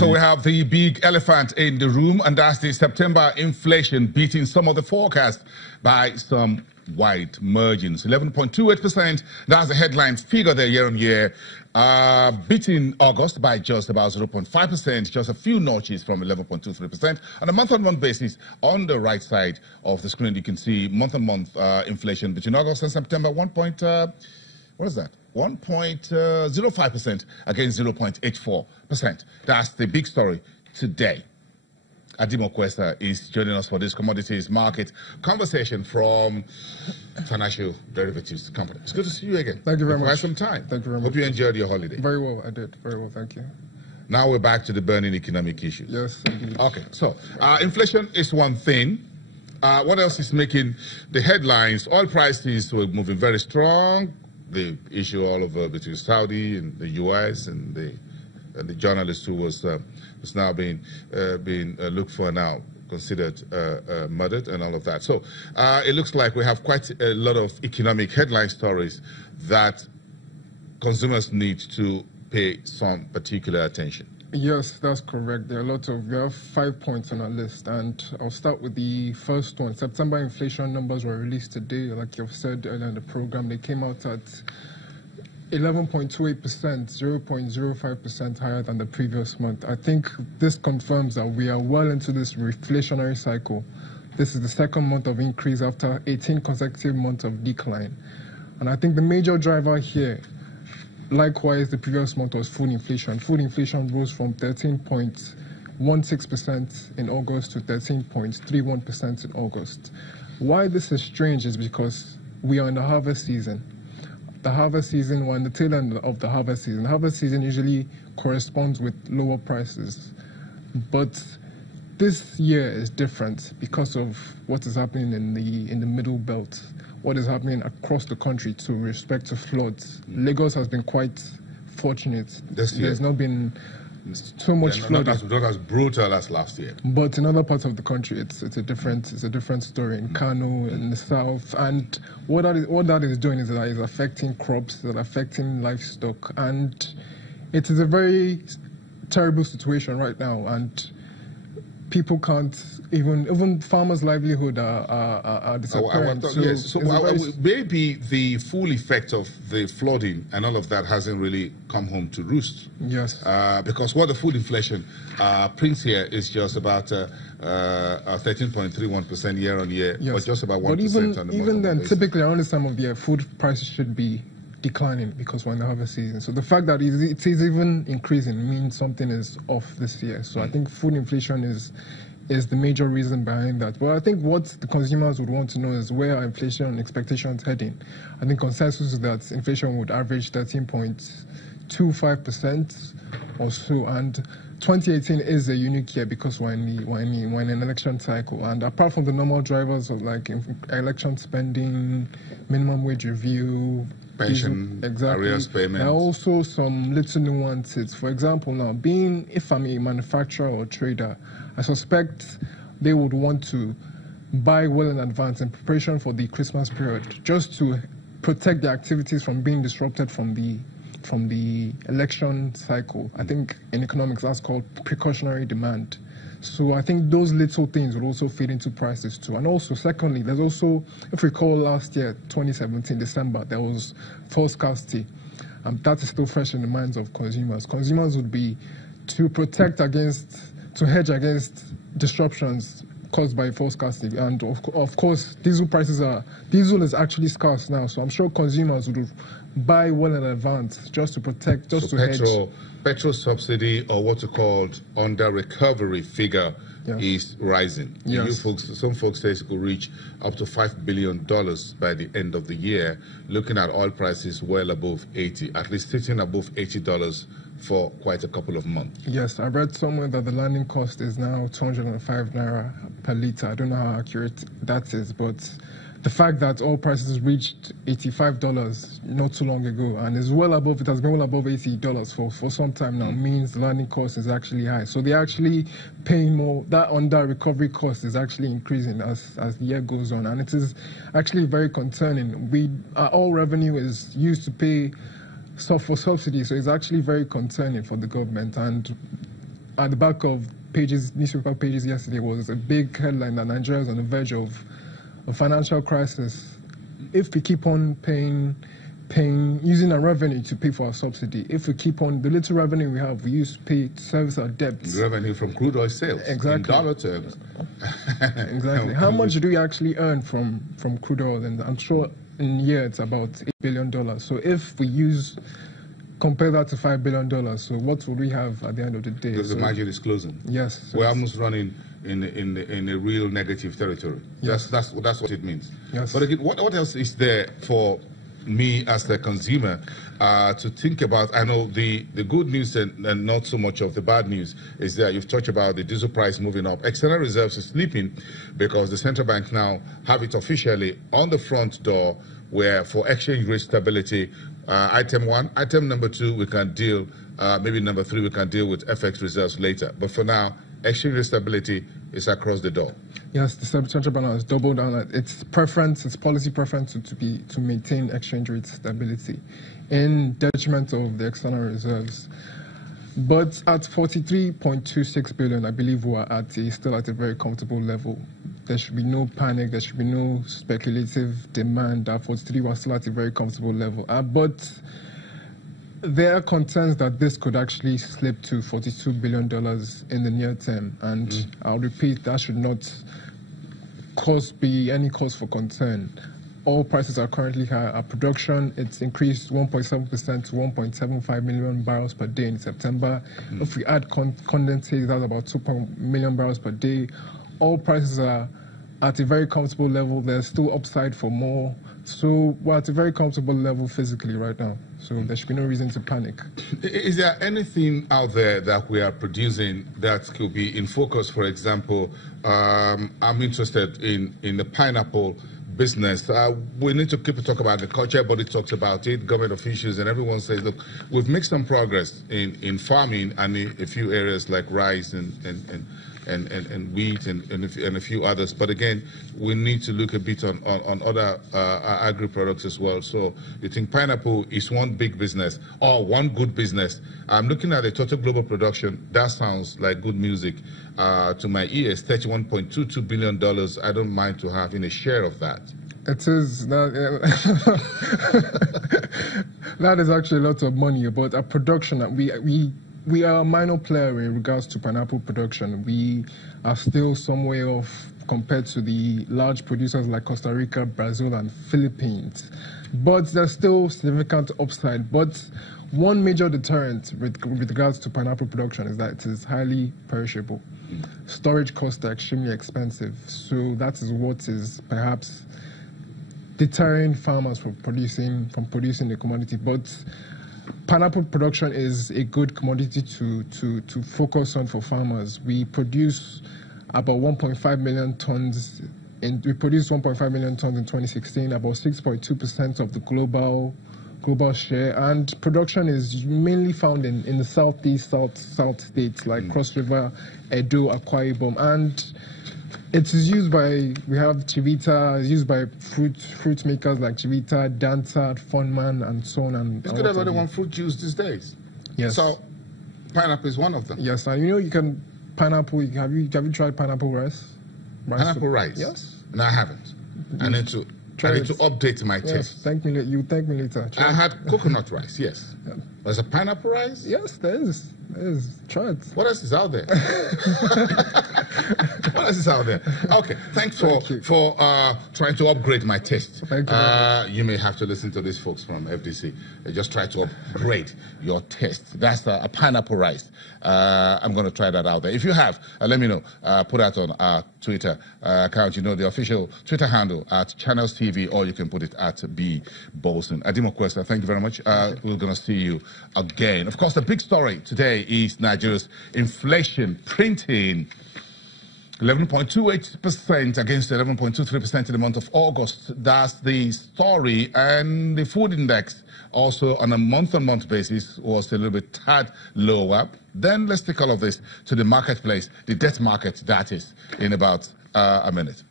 So we have the big elephant in the room, and that's the September inflation beating some of the forecasts by some wide margins. 11.28%, that's the headline figure there year on year, beating August by just about 0.5%, just a few notches from 11.23%. On a month-on-month basis, on the right side of the screen, you can see month-on-month inflation between August and September, 1.05% against 0.84%. That's the big story today. Adimo Questa is joining us for this commodities market conversation from Financial Derivatives Company. It's good to see you again. Thank you very much. For some time. Thank you very much. Hope you enjoyed your holiday. Very well, I did. Very well, thank you. Now we're back to the burning economic issues. Yes, indeed. Okay, so inflation is one thing. What else is making the headlines? Oil prices were moving very strong. The issue all over between Saudi and the U.S. and the journalist who was now being looked for now, considered murdered and all of that. So it looks like we have quite a lot of economic headline stories that consumers need to pay some particular attention. Yes, that's correct. We have 5 points on our list, and I'll start with the first one. September inflation numbers were released today. Like you've said earlier in the program, they came out at 11.28%, 0.05% higher than the previous month. I think this confirms that we are well into this reflationary cycle. This is the second month of increase after 18 consecutive months of decline. And I think the major driver here, likewise, the previous month was food inflation. Food inflation rose from 13.16% in August to 13.31% in August. Why this is strange is because we are in the harvest season. The harvest season, we're in the tail end of the harvest season. The harvest season usually corresponds with lower prices. But this year is different because of what is happening in the middle belt, what is happening across the country to respect to floods. Lagos has been quite fortunate. There's not been so much flooding. Not as brutal as last year. But in other parts of the country, it's a different story. In Kano, in the south, and what that is doing is that it's affecting crops, it's affecting livestock, and it is a very terrible situation right now. And people can't even farmers' livelihood are disappearing. Maybe the full effect of the flooding and all of that hasn't really come home to roost. Yes. Because what the food inflation prints here is just about 13.31% year on year, yes, but just about 1% but on the even then, basis. typically around this time of the year, food prices should be declining because we're in the harvest season. So the fact that it is even increasing means something is off this year. So I think food inflation is the major reason behind that. But I think what the consumers would want to know is where are inflation expectations heading. I think consensus is that inflation would average 13.25% or so, and 2018 is a unique year because we're in an election cycle. And apart from the normal drivers of like election spending, minimum wage review, pension, arrears payments. There are also some little nuances. For example, now, if I'm a manufacturer or trader, I suspect they would want to buy well in advance in preparation for the Christmas period, just to protect their activities from being disrupted from the election cycle. I think in economics that's called precautionary demand. So I think those little things will also feed into prices too. And also, secondly, there's also, if we recall last year, 2017, December, there was false scarcity. That is still fresh in the minds of consumers. Consumers would be to hedge against disruptions caused by false scarcity. And of course, diesel is actually scarce now. So I'm sure consumers would buy well in advance just to protect, to hedge. Petrol subsidy, or what you called under recovery figure, yes, is rising. Yes. Some folks say it could reach up to $5 billion by the end of the year, looking at oil prices well above 80, at least sitting above $80 for quite a couple of months. Yes, I read somewhere that the landing cost is now 205 naira per litre. I don't know how accurate that is, but the fact that oil prices reached $85 not too long ago and it has been well above $80 for some time now, means the landing cost is actually high. So they're actually paying more. That under recovery cost is actually increasing as the year goes on, and it is actually very concerning. All revenue is used to pay for subsidies, so it's actually very concerning for the government. And at the back of newspaper pages yesterday was a big headline that Nigeria is on the verge of a financial crisis. If we keep on paying, using our revenue to pay for our subsidy, if we keep on, the little revenue we have, we use to pay to service our debts. Revenue from crude oil sales. Exactly. In dollar terms. Exactly. How much do we actually earn from crude oil? And I'm sure in a year it's about $8 billion. So if we compare that to $5 billion, so what would we have at the end of the day? Because the margin is closing. Yes. So we're almost running in a real negative territory. Yes. That's what it means. Yes. But again, what else is there for me as the consumer to think about? I know the good news and not so much of the bad news is that you've talked about the diesel price moving up. External reserves is sleeping because the central bank now have it officially on the front door where for exchange rate stability, item 1, item number 2, we can deal, maybe number 3, we can deal with FX reserves later. But for now, exchange rate stability is across the door. Yes, the central bank has doubled down on its preference, its policy preference to maintain exchange rate stability in detriment of the external reserves. But at 43.26 billion, I believe we are still at a very comfortable level. There should be no panic. There should be no speculative demand. At 43, we're still at a very comfortable level. But there are concerns that this could actually slip to $42 billion in the near term. And I'll repeat, that should not be any cause for concern. All prices are currently high. Our production, it's increased 1.7% to 1.75 million barrels per day in September. If we add condensate, that's about 2 million barrels per day. All prices are at a very comfortable level. There's still upside for more. So we're at a very comfortable level physically right now. So there should be no reason to panic. Is there anything out there that we are producing that could be in focus? For example, I'm interested in the pineapple business. We need to keep talking about agriculture. Everybody talks about it, government officials, and everyone says, look, we've made some progress in farming and a few areas like rice and wheat and a few others. But again, we need to look a bit on other agri products as well. So you think pineapple is one big business or one good business? I'm looking at the total global production. That sounds like good music to my ears. $31.22 billion. I don't mind to having a share of that. It is. That is actually a lot of money. But our production, we are a minor player in regards to pineapple production. We are still some way off compared to the large producers like Costa Rica, Brazil, and Philippines. But there's still significant upside. But one major deterrent with regards to pineapple production is that it is highly perishable. Storage costs are extremely expensive. So that is what is perhaps deterring farmers from producing the commodity. But pineapple production is a good commodity to focus on for farmers. We produce about 1.5 million tons. We produced 1.5 million tons in 2016, about 6.2% of the global share. And production is mainly found in the southeast, south states like Cross River, Edo, Akwa Ibom, and it is used by, we have Chivita, it's used by fruit makers like Chivita, Dancer, Funman, and so on. And it's good everybody want fruit juice these days. Yes. So pineapple is one of them. Yes, and you can pineapple. Have you tried pineapple rice? Pineapple rice? Yes. No, I haven't. I need to update my taste. Thank me. You thank me later. I had coconut rice. Yes. Yeah. There's a pineapple rice. Yes, there is. Try it. What else is out there? What else is out there? Okay, thanks for trying to upgrade my taste. Thank you. You may have to listen to these folks from FDC. They just try to upgrade your taste. That's a pineapple rice. I'm going to try that out there. If you have, let me know. Put that on our Twitter account. You know the official Twitter handle at Channels TV, or you can put it at B Bolson. Adimo Questa, thank you very much. We're going to see you again. Of course, the big story today is Nigeria's inflation printing 11.28% against 11.23% in the month of August. That's the story. And the food index also on a month-on-month basis was a little bit tad lower. Then let's take all of this to the marketplace, the debt market, that is, in about a minute.